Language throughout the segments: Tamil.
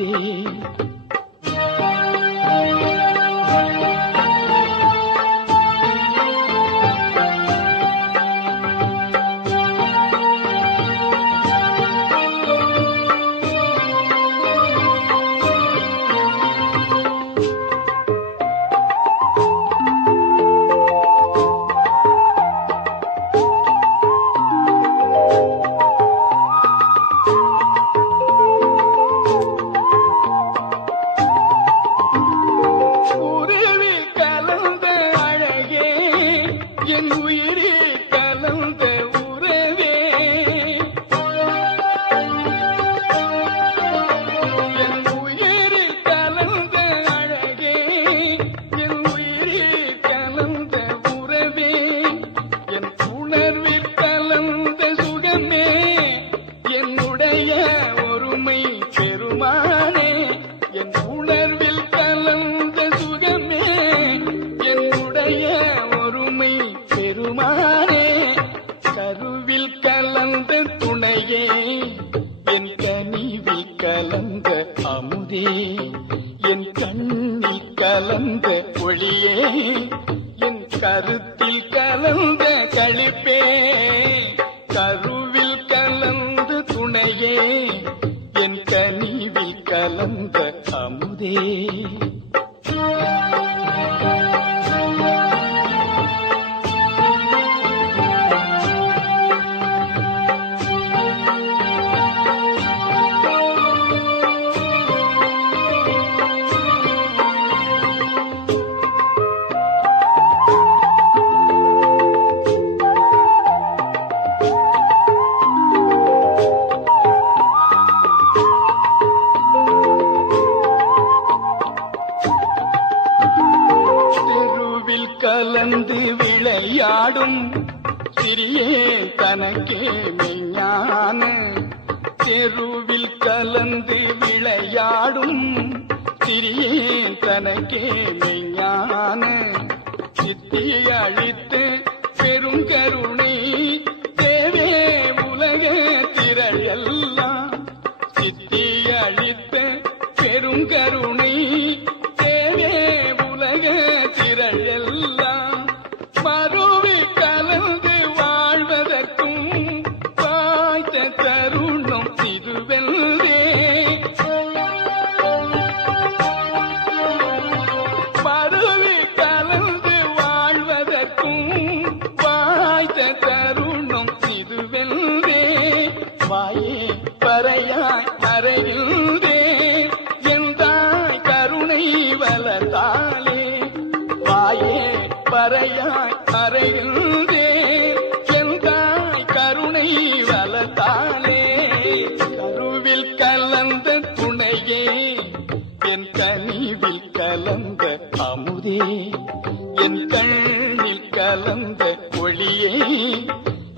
தேன் என் உயிரில் அமுதே என் கண்ணி கலந்த ஒளியே என் கருத்தில் கலந்த கழிப்பே கருவில் கலந்த துணையே என் கனிவில் கலந்த அமுதே. சிறியே தனக்கே மெஞ்ஞான தெருவில் கலந்து விளையாடும் சிறியே தனக்கே மெஞ்ஞான சித்தி அழித்து பெருங்கருணை கரையாய் கரையின்றே செந்தாய் கருணை வளர்த்தாலே கருவில் கலந்த துணையே என் தனிவில் கலந்த அமுதே. என் கண்ணில் கலந்த ஒளியே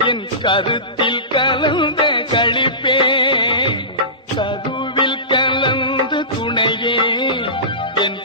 என் கருத்தில் கலந்த கழிப்பே. கருவில் கலந்த துணையே என்